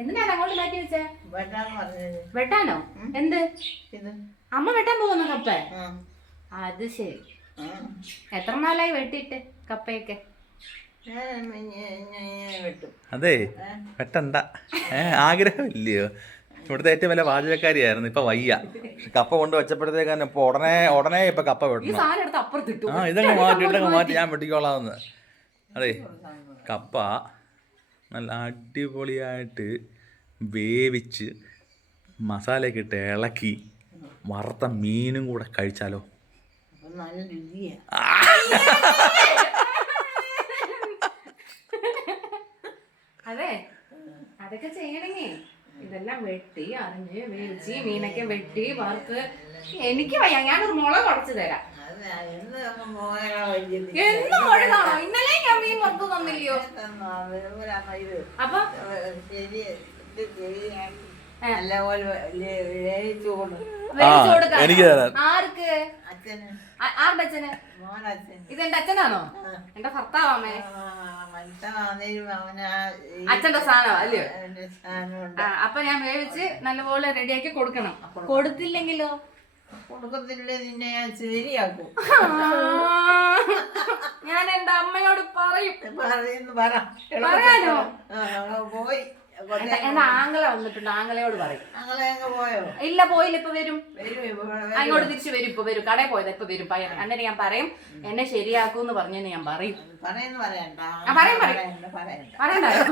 എന്തിനാണ് അങ്ങോട്ട് മാറ്റി വെച്ചേ? വെട്ടാനോ? എന്ത് അമ്മ വെട്ടാൻ പോകുന്നു കപ്പ? ആ. അത് ശരി. എത്ര നാളായി വെട്ടിയിട്ട് കപ്പയൊക്കെ? അതെ വെട്ടണ്ട, ആഗ്രഹമില്ലയോ? ഇവിടുത്തെ ഏറ്റവും വലിയ പാചകക്കാരിയായിരുന്നു, ഇപ്പൊ വയ്യ. കപ്പ കൊണ്ട് വെച്ചപ്പോഴത്തേക്ക് ഇപ്പൊ ഉടനെ ഇപ്പൊ കപ്പ വെട്ടണം. ഇതങ്ങ് മാറ്റി ഞാൻ വെട്ടിക്കോളാമെന്ന്. അതെ, കപ്പ നല്ല അടിപൊളിയായിട്ട് വേവിച്ച് മസാലയൊക്കെ ഇട്ട് ഇളക്കി വറുത്ത മീനും കൂടെ കഴിച്ചാലോ? അതെ, അതൊക്കെ ചെയ്യണമെങ്കിൽ ഇതെല്ലാം വെട്ടി അറിഞ്ഞ് വേവിച്ച് മീനൊക്കെ വെട്ടി വറുത്ത്. എനിക്ക് വയ്യ, ഞാനൊരു മുളക് ഉടച്ചു തരാം. എന്നും മുളകാണോ? ഇന്നലെ ഞാൻ മീൻ വറുത്ത് തന്നില്ലയോ? അപ്പൊ എനിക്ക് ആർക്ക്? ആരുടെ അച്ഛന്? ഇതെന്റെ അച്ഛനാണോ? എന്റെ ഭർത്താവേ. അച്ഛന്റെ സാധനം അല്ലയോ? അപ്പൊ ഞാൻ വേവിച്ച് നല്ലപോലെ റെഡിയാക്കി കൊടുക്കണം. കൊടുത്തില്ലെങ്കിലോ? കൊടുക്കത്തില്ലേ നിന്നെ ഞാൻ ശരിയാക്കും. ഞാൻ എന്റെ അമ്മയോട് പറയും. പറയാനോ? പോയി എന്റെ ആങ്ങള വന്നിട്ടുണ്ട്, ആങ്ങളയോട് പറയും. പോയോ? ഇല്ല, പോയില്ല, ഇപ്പൊ വരും. അങ്ങോട്ട് തിരിച്ചു വരും, ഇപ്പൊ വരും. കടയിൽ പോയത് ഇപ്പൊ വരും. അങ്ങനെ ഞാൻ പറയും, എന്നെ ശരിയാക്കൂന്ന് പറഞ്ഞെന്ന് ഞാൻ പറയും. പറയണ്ട. പറയണ്ടായോ?